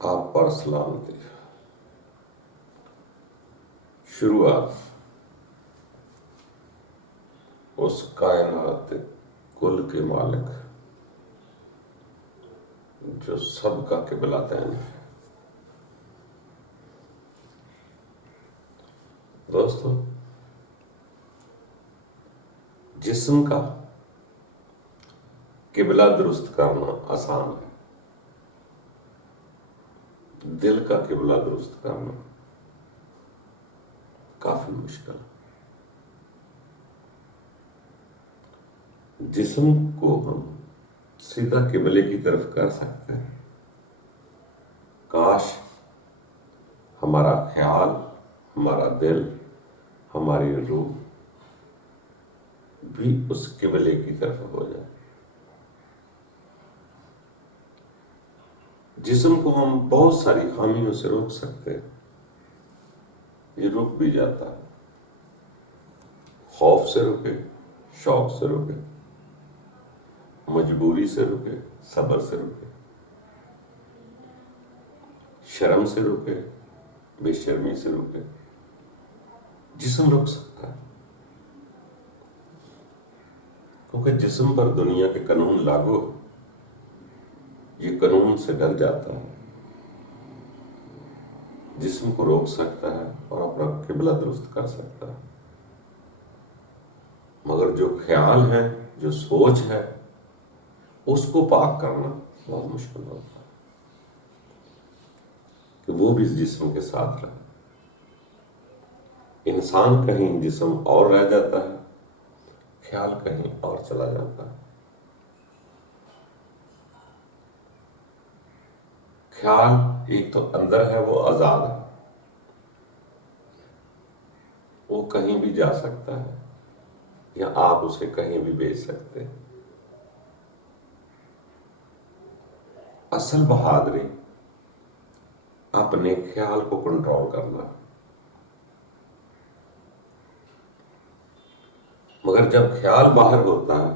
آپ پر سلامتی۔ شروعات اس کائنات کل کے مالک جو سب کا قبلہ تین ہے۔ دوستو، جسم کا قبلہ درست کرنا آسان ہے، دل کا قبلہ درست کرنا کافی مشکل ہے۔ جسم کو ہم سیدھا قبلے کی طرف کر سکتے ہیں، کاش ہمارا خیال، ہمارا دل، ہماری روح بھی اس قبلے کی طرف ہو جائے۔ جسم کو ہم بہت ساری خامیوں سے روک سکتے ہیں، یہ رک بھی جاتا ہے۔ خوف سے رکے، شوق سے رکے، مجبوری سے رکے، صبر سے رکے، شرم سے رکے، بے شرمی سے رکے، جسم رک سکتا ہے، کیونکہ جسم پر دنیا کے قانون لاگو، یہ قانون سے ڈر جاتا ہے، جسم کو روک سکتا ہے اور اپنا قبلہ درست کر سکتا ہے۔ مگر جو خیال ہے، جو سوچ ہے، اس کو پاک کرنا بہت مشکل ہوتا ہے کہ وہ بھی جسم کے ساتھ رہے۔ انسان کہیں، جسم اور رہ جاتا ہے، خیال کہیں اور چلا جاتا ہے۔ خیال ایک تو اندر ہے، وہ آزاد ہے، وہ کہیں بھی جا سکتا ہے یا آپ اسے کہیں بھی بھیج سکتے ہیں۔ اصل بہادری اپنے خیال کو کنٹرول کرنا ہے۔ مگر جب خیال باہر ہوتا ہے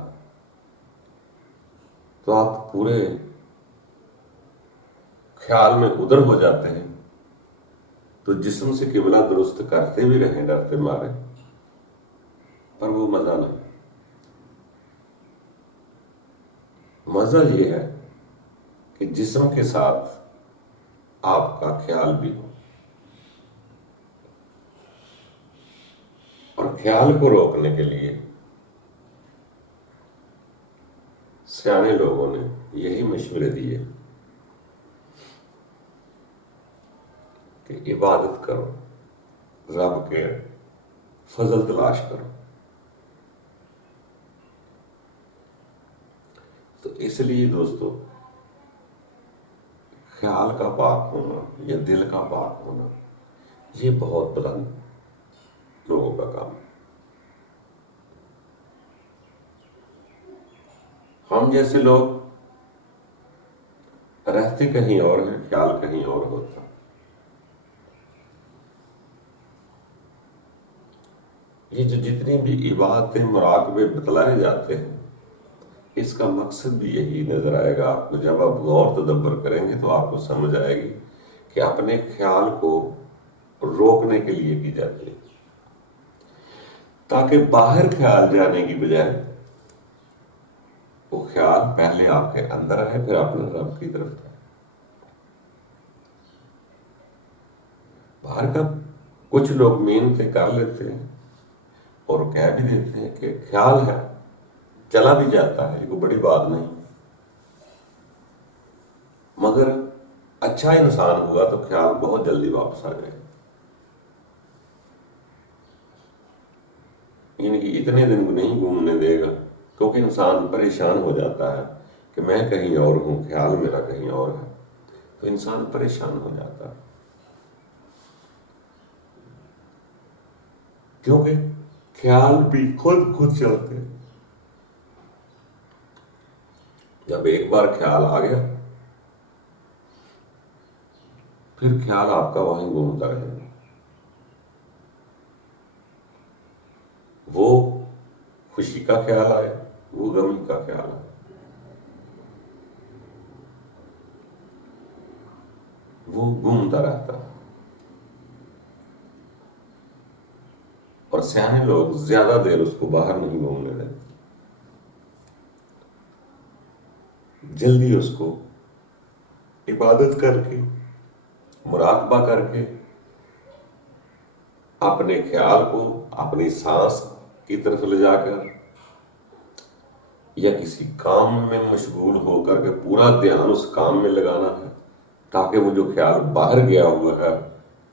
تو آپ پورے خیال میں ادھر ہو جاتے ہیں، تو جسم سے قبلہ درست کرتے بھی رہیں ڈرتے مارے، پر وہ مزہ نہیں۔ مزہ یہ ہے کہ جسم کے ساتھ آپ کا خیال بھی ہو، اور خیال کو روکنے کے لیے سیانے لوگوں نے یہی مشورے دیے کہ عبادت کرو، رب کے فضل تلاش کرو۔ تو اس لیے دوستو، خیال کا پاک ہونا یا دل کا پاک ہونا یہ بہت بلند لوگوں کا کام ہے۔ ہم جیسے لوگ رہتے کہیں اور ہیں، خیال کہیں اور ہوتا۔ یہ جو جتنی بھی عبادتیں، مراقبے بتلائے جاتے ہیں، اس کا مقصد بھی یہی نظر آئے گا آپ کو۔ جب آپ غور تدبر کریں گے تو آپ کو سمجھ آئے گی کہ اپنے خیال کو روکنے کے لیے کی جاتی ہے، تاکہ باہر خیال جانے کی بجائے وہ خیال پہلے آپ کے اندر ہے، پھر اپنے رب کی طرف جائے۔ باہر کا کچھ لوگ محنتیں کر لیتے ہیں اور کہہ بھی دیتے ہیں کہ خیال ہے، چلا بھی جاتا ہے، یہ کوئی بڑی بات نہیں، مگر اچھا انسان ہوا تو خیال بہت جلدی واپس آ جائے گا۔ یعنی کہ اتنے دن نہیں گھومنے دے گا، کیونکہ انسان پریشان ہو جاتا ہے کہ میں کہیں اور ہوں، خیال میرا کہیں اور ہے، تو انسان پریشان ہو جاتا ہے، کیونکہ خیال بھی خود چلتے ہیں۔ جب ایک بار خیال آ گیا، پھر خیال آپ کا وہیں گھومتا رہے گا۔ وہ خوشی کا خیال آئے، وہ غمی کا خیال آئے۔ وہ گھومتا رہتا ہے. اور سیانے لوگ زیادہ دیر اس کو باہر نہیں گھومنے دیتے، جلدی اس کو عبادت کر کے، مراقبہ کر کے، اپنے خیال کو اپنی سانس کی طرف لے جا کر یا کسی کام میں مشغول ہو کر کے پورا دھیان اس کام میں لگانا ہے تاکہ وہ جو خیال باہر گیا ہوا ہے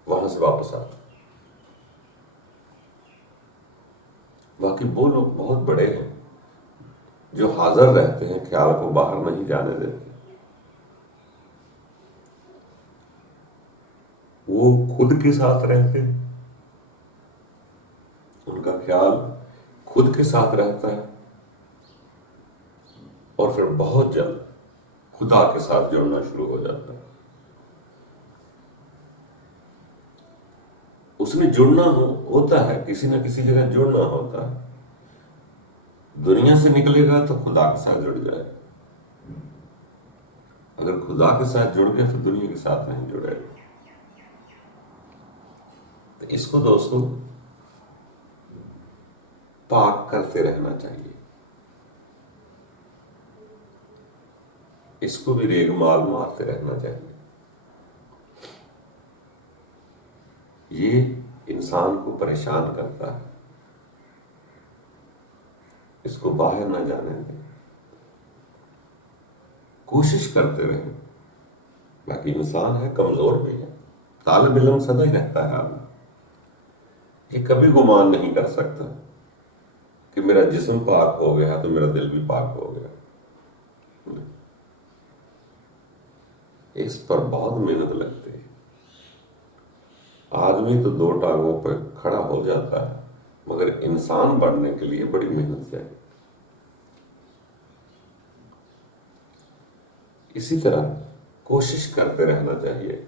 وہاں سے واپس آتا. باقی وہ لوگ بہت بڑے ہیں جو حاضر رہتے ہیں، خیال کو باہر نہیں جانے دیتے. وہ خود کے ساتھ رہتے ہیں، ان کا خیال خود کے ساتھ رہتا ہے، اور پھر بہت جلد خدا کے ساتھ جڑنا شروع ہو جاتا ہے. اس میں جڑنا ہوتا ہے، کسی نہ کسی جگہ جڑنا ہوتا ہے. دنیا سے نکلے گا تو خدا کے ساتھ جڑ جائے گا، اگر خدا کے ساتھ جڑ گئے پھر دنیا کے ساتھ نہیں جڑے گا. تو اس کو دوستو پاک کرتے رہنا چاہیے، اس کو بھی ریگ مال مارتے رہنا چاہیے. یہ انسان کو پریشان کرتا ہے، اس کو باہر نہ جانے دیں، کوشش کرتے رہیں. باقی انسان ہے، کمزور بھی ہے، طالب علم سدا ہی رہتا ہے آدمی. یہ کبھی گمان نہیں کر سکتا کہ میرا جسم پاک ہو گیا تو میرا دل بھی پاک ہو گیا. اس پر بہت محنت لگتی ہے. آدمی تو 2 ٹانگوں پہ کھڑا ہو جاتا ہے، مگر انسان بننے کے لیے بڑی محنت چاہیے. اسی طرح کوشش کرتے رہنا چاہیے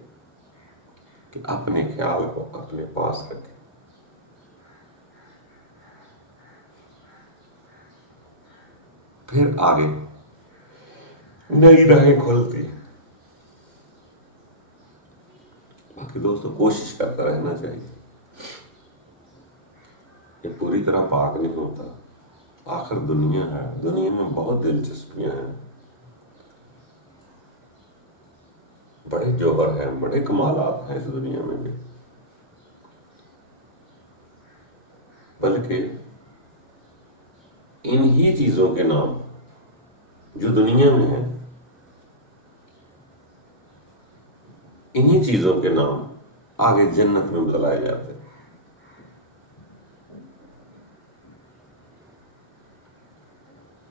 کہ اپنے خیال کو اپنے پاس رکھیں. پھر آگے نئی راہیں کھلتی. باقی دوستو کوشش کرتا رہنا چاہیے. یہ پوری طرح پاک نہیں ہوتا، آخر دنیا ہے، دنیا میں بہت دلچسپیاں ہیں، بڑے جوہر ہیں، بڑے کمالات ہیں اس دنیا میں بھی. بلکہ انہی چیزوں کے نام جو دنیا میں ہیں، انہی چیزوں کے نام آگے جنت میں بتلائے جاتے ہیں.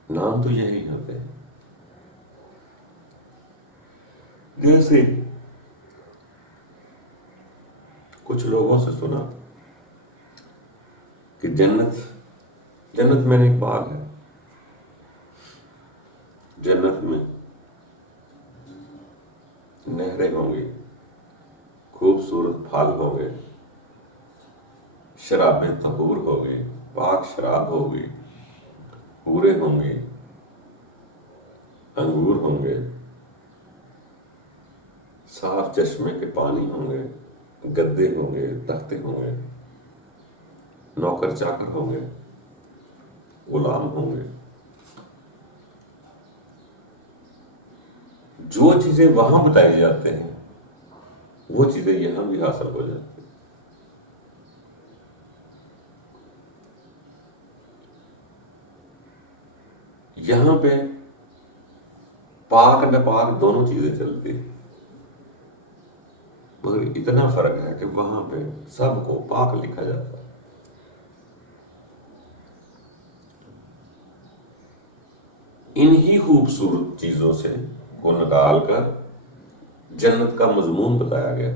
نام تو یہی ہوتے ہیں. جیسے کچھ لوگوں سے سنا کہ جنت میں ایک باغ ہے، جنت میں نہریں ہوں گی، خوبصورت پھل ہوں گے، شرابیں طہور ہوگی، پاک شراب ہوگی، حوریں ہوں گی، انگور ہوں گے، صاف چشمے کے پانی ہوں گے، گدے ہوں گے، تختے ہوں گے، نوکر چاکر ہوں گے، غلام ہوں گے. جو چیزیں وہاں بتائی جاتے ہیں وہ چیزیں یہاں بھی حاصل ہو جاتی ہیں. یہاں پہ پاک ناپاک دونوں چیزیں چلتی ہیں، مگر اتنا فرق ہے کہ وہاں پہ سب کو پاک لکھا جاتا ہے. انہی خوبصورت چیزوں سے کو نکال کر جنت کا مضمون بتایا گیا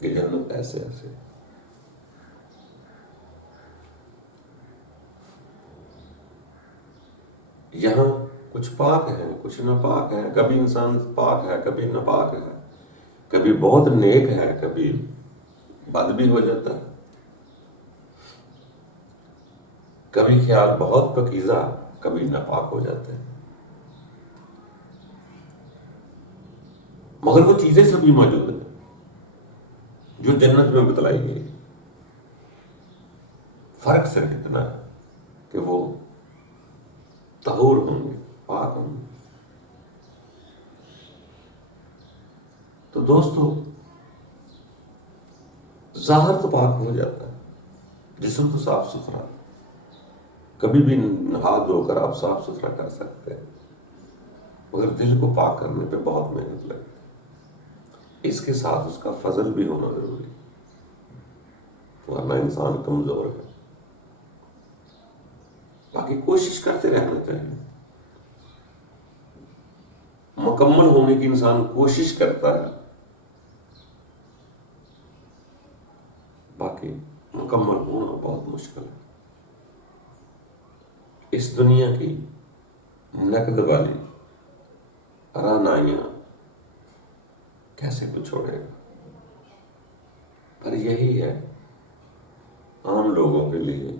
کہ جنت ایسے ایسے. یہاں کچھ پاک ہیں، کچھ ناپاک ہیں، کبھی انسان پاک ہے، کبھی ناپاک ہے، کبھی بہت نیک ہے، کبھی بد بھی ہو جاتا ہے، کبھی خیال بہت پاکیزہ، کبھی ناپاک ہو جاتے ہیں. مگر وہ چیزیں سبھی موجود ہیں جو جنت میں بتلائی گئی. فرق صرف اتنا ہے کہ وہ طہور ہوں گے، پاک ہوں گے. تو دوستو، ظاہر تو پاک ہو جاتا ہے، جسم تو صاف ستھرا، کبھی بھی ہاتھ دھو کر آپ صاف ستھرا کر سکتے ہیں، مگر دل کو پاک کرنے پہ بہت محنت لگتی ہے. اس کے ساتھ اس کا فضل بھی ہونا ضروری ہے، ورنہ انسان کمزور ہے. باقی کوشش کرتے رہنا چاہیے. مکمل ہونے کی انسان کوشش کرتا ہے، باقی مکمل ہونا بہت مشکل ہے. اس دنیا کی نقد والی رعنائیاں کیسے کو چھوڑے گا؟ پر یہی ہے عام لوگوں کے لیے،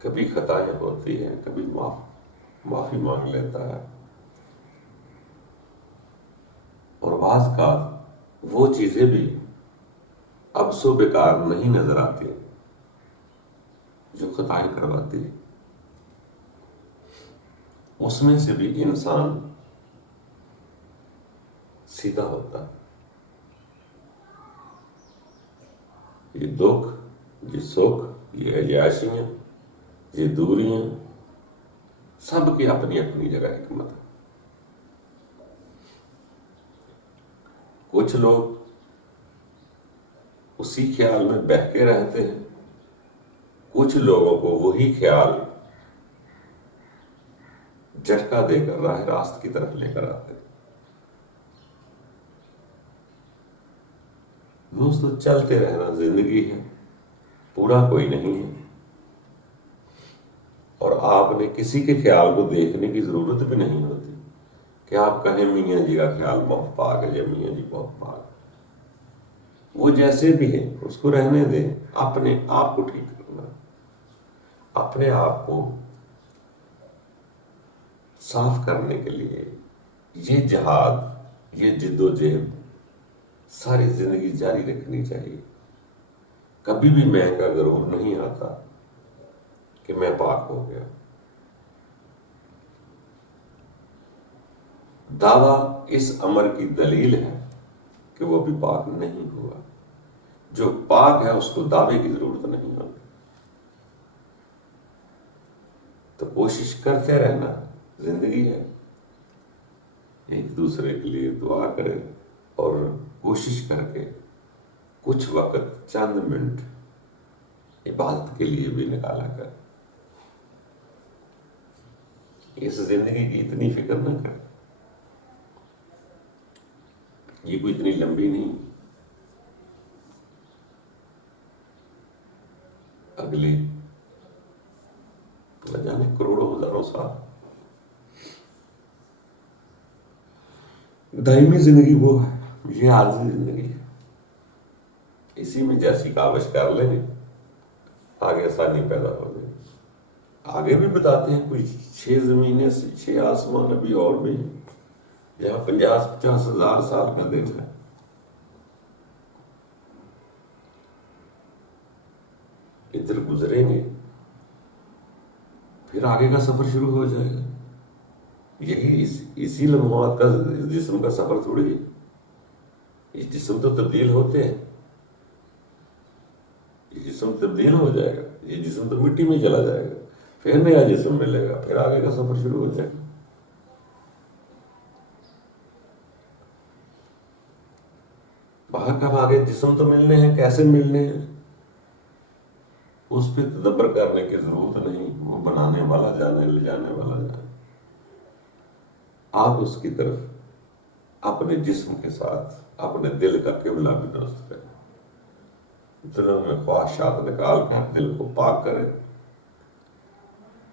کبھی خطائیں ہوتی ہیں، کبھی معافی مانگ لیتا ہے، اور بعض کا وہ چیزیں بھی اب سو بیکار نہیں نظر آتی جو خطائیں کرواتی ہے. اس میں سے بھی انسان سیدھا ہوتا ہے. یہ دکھ، یہ سکھ، یہ عیاشیاں، یہ دوریاں، سب کی اپنی اپنی جگہ حکمت ہے. کچھ لوگ اسی خیال میں بہکے رہتے ہیں، کچھ لوگوں کو وہی خیال جھٹکا دے کر راہ راست کی طرف لے کر آتے ہیں. دوستو، چلتے رہنا زندگی ہے، پورا کوئی نہیں ہے، اور آپ نے کسی کے خیال کو دیکھنے کی ضرورت بھی نہیں ہوتی کہ آپ کہیں میاں جی کا خیال بہت پاک ہے یا میاں جی بہت پاک ہے. وہ جیسے بھی ہیں اس کو رہنے دیں. اپنے آپ کو ٹھیک کرنا، اپنے آپ کو صاف کرنے کے لیے یہ جہاد، یہ جد و جہد ساری زندگی جاری رکھنی چاہیے. کبھی بھی میں کا غرور نہیں آتا کہ میں پاک ہو گیا. دعویٰ اس امر کی دلیل ہے کہ وہ بھی پاک نہیں ہوا. جو پاک ہے اس کو دعوے کی ضرورت نہیں ہوتی. تو کوشش کرتے رہنا، زندگی ہے. ایک دوسرے کے لیے دعا کریں اور کوشش کر کے کچھ وقت، چند منٹ عبادت کے لیے بھی نکالا کر. اس زندگی کی اتنی فکر نہ کر، یہ کوئی اتنی لمبی نہیں. اگلی نہ جانے کروڑوں ہزاروں سال. دائمی زندگی وہ ہے، یہ عارضی زندگی ہے. اسی میں جیسی کاوش کر لیں گے آگے آسانی پیدا ہو جائے. آگے بھی بتاتے ہیں کوئی 6 زمینیں، 6 آسمان ابھی اور بھی ہیں جہاں 50-50 ہزار سال کا دن ہے. ادھر گزریں گے، پھر آگے کا سفر شروع ہو جائے گا. یہی اسی لمحات کا جسم کا سفر تھوڑی ہے. یہ جسم تو تبدیل ہوتے ہیں، یہ جسم تبدیل ہو جائے گا، یہ جسم تو مٹی میں چلا جائے گا، پھر نیا جسم ملے گا، پھر آگے کا سفر شروع ہو جائے گا. باہر کب آگے جسم تو ملنے ہیں، کیسے ملنے ہیں اس پہ تدبر کرنے کی ضرورت نہیں. وہ بنانے والا جانے، لے جانے والا جانے. آپ اس کی طرف اپنے جسم کے ساتھ اپنے دل کا قبلہ بھی درست کریں. دلوں میں خواہشات نکال کر دل کو پاک کریں.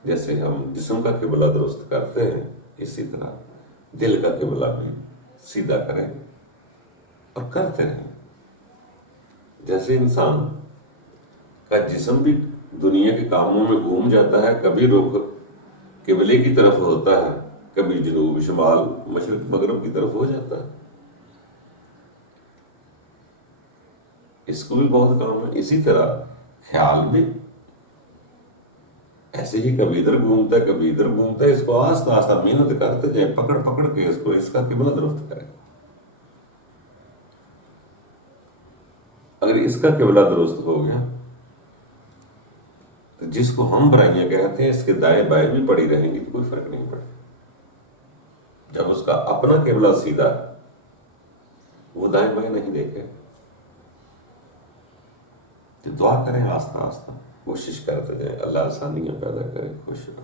جیسے ہم جسم کا قبلہ درست کرتے ہیں، اسی طرح دل کا قبلہ بھی سیدھا کریں اور کرتے رہیں. جیسے انسان کا جسم بھی دنیا کے کاموں میں گھوم جاتا ہے، کبھی رخ قبلے کی طرف ہوتا ہے، کبھی جنوب شمال مشرق مغرب کی طرف ہو جاتا ہے. اس کو بھی بہت کام ہے. اسی طرح خیال بھی ایسے ہی کبھی ادھر گھومتا ہے کبھی ادھر گھومتا ہے. اس کو آہستہ آہستہ محنت کرتے جائے, پکڑ پکڑ کے اس کا قبلہ درست کرے. اگر اس کا قبلہ درست ہو گیا تو جس کو ہم برائیاں کہتے ہیں اس کے دائیں بائیں بھی پڑی رہیں گی تو کوئی فرق نہیں پڑے. جب اس کا اپنا قبلہ سیدھا وہ دائیں بائیں نہیں دیکھے تو دعا کریں آہستہ آہستہ, کوشش کرتے جائیں. اللہ آسانیاں پیدا کرے. خوش رہو.